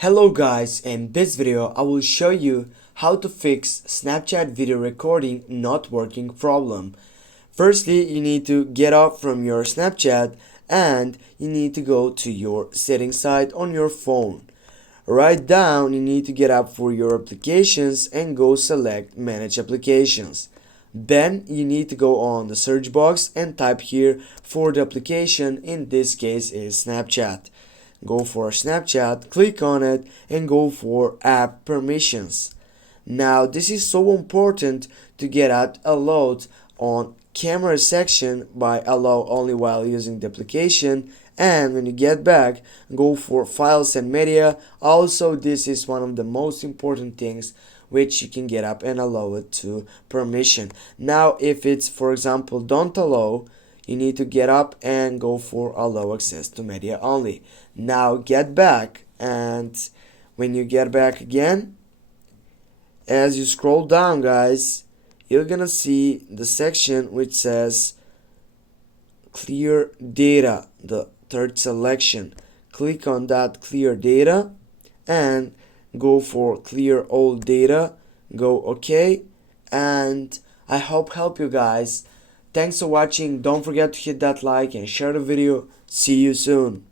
Hello guys, in this video I will show you how to fix Snapchat video recording not working problem. Firstly, you need to get up from your Snapchat and you need to go to your settings side on your phone. Right down, you need to get up for your applications and go select manage applications. Then you need to go on the search box and type here for the application, in this case is Snapchat. Go for Snapchat, click on it and go for app permissions. Now this is so important to get at allowed on camera section by allow only while using the application, and when you get back go for files and media. Also, this is one of the most important things which you can get up and allow it to permission. Now if it's, for example, don't allow, you need to get up and go for allow access to media only. Now get back, and when you get back again, as you scroll down guys, you're gonna see the section which says clear data, the third selection. Click on that clear data and go for clear all data, go OK, and I hope help you guys. Thanks for watching. Don't forget to hit that like and share the video. See you soon.